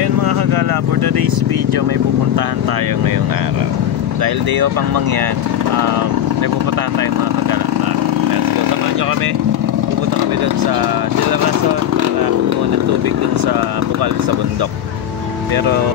Ngayon mga kagala, for today's video may pupuntahan tayo ngayong araw. Dahil day off ang mangyan, may pupuntahan tayo mga kagala. So samahan nyo kami, pupunta kami dun sa Silarason para kumuha ng tubig dun sa bukal sa bundok. Pero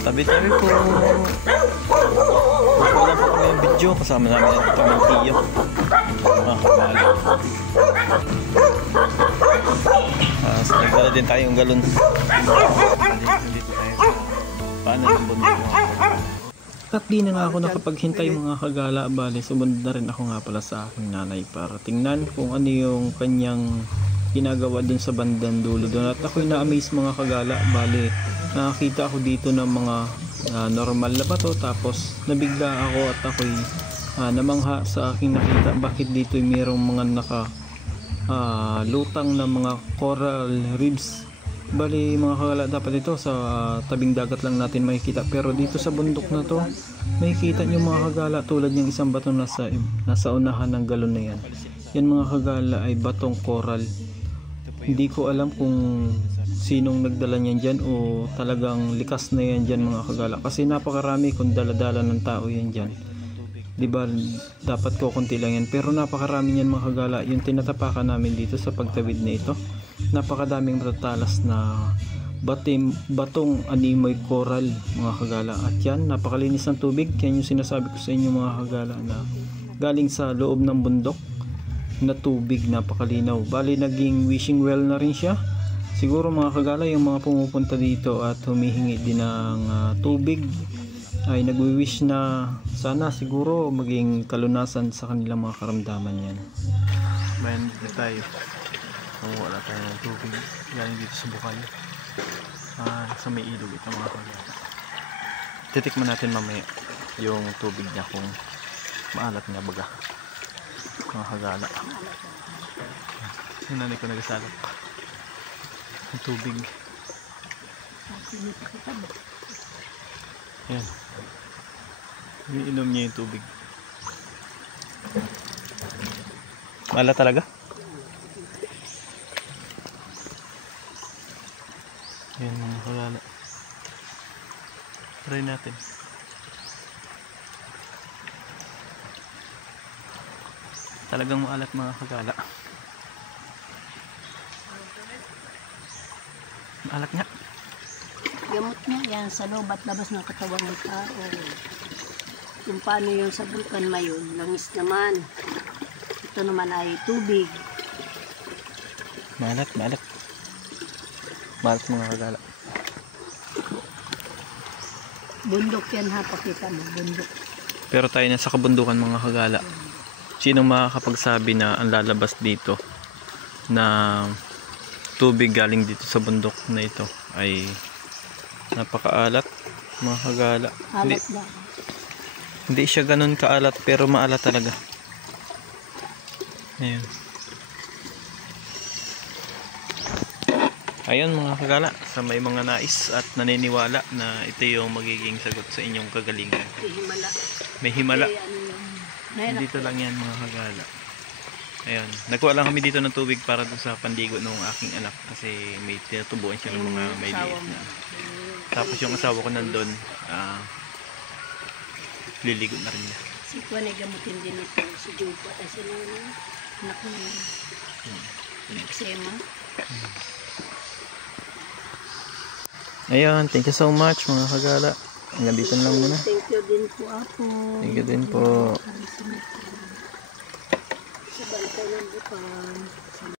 tabi-tabi po. Wala po kami yung video. Kasama namin ang pamangkiyo. Kabali. Nagdala din tayong galon. Nandito tayo sa paano ng bundok mga kagala. At di na nga ako nakapaghintay mga kagala. Bali, sumunod na rin ako nga pala sa aking nanay para tingnan kung ano yung kanyang ginagawa dun sa bandang dulo doon. At ako'y na-amaze mga kagala. Bali, nakakita ako dito ng mga normal na bato, tapos nabigla ako at ako'y namangha sa aking nakita bakit dito mayroong mga lutang na mga coral reefs. Bali mga kagala, dapat ito sa tabing dagat lang natin makikita, pero dito sa bundok na to makikita nyo mga kagala tulad yung isang bato nasa unahan ng galon na yan. Yan mga kagala ay batong coral. Hindi ko alam kung sinong nagdala niyan dyan o talagang likas na yan dyan mga kagala, kasi napakarami kung dala-dala ng tao yan dyan, diba? Dapat ko konti lang yan, pero napakarami yan mga kagala. Yung tinatapakan namin dito sa pagtawid na ito, napakadaming matatalas na batong animoy coral mga kagala. At yan, napakalinis ng tubig. Yan yung sinasabi ko sa inyo mga kagala, na galing sa loob ng bundok na tubig, napakalinaw. Bali naging wishing well na rin siya. Siguro mga kagala, yung mga pumupunta dito at humihingi din ng tubig ay nagwi-wish na sana siguro maging kalunasan sa kanilang mga karamdaman yan. Bayan dito tayo. Wala tayo ng tubig. Galing dito sa bukal. Sa may ilog ito mga kagala. Titikman natin mamaya yung tubig niya kung maalat nga baga. Mga kagala. Yung nanay ko nagasalak ang tubig. Ayan. Iniinom niya yung tubig. Maalat talaga. Ayan mga kagala. Try natin. Talagang maalat mga kagala. Maalat nga. Gamot niya yan sa loob at labas ng katawan ng tao. Kung paano yung sa bulkan mayon, langis naman. Ito naman ay tubig. Maalat, maalat. Maalat mga kagala. Bundok yan ha, pakita mo, bundok. Pero tayo na sa kabundukan mga kagala. Sinong makakapagsabi na ang lalabas dito na tubig galing dito sa bundok na ito ay napakaalat mga kagala? Alat lang. Hindi siya ganun kaalat, pero maalat talaga. Ayun. Ayun mga kagala, sa may mga nais at naniniwala na ito yung magiging sagot sa inyong kagalingan. May himala. Dito lang yan mga kagala. Ayun, nagkuha lang kami dito ng tubig para doon sa pandigo ng aking anak, kasi may tinutubuan siya ng mga may liit na. Tapos yung asawa ko nandun, liligo na rin niya. Si Juan ay gamutin din ito. Si Juba ay sila anak niya. Nagsema. Ayun, thank you so much mga kagala. Hanggang dito lang muna. Thank you din po ako. Thank you din po. sa bantay ng bukan.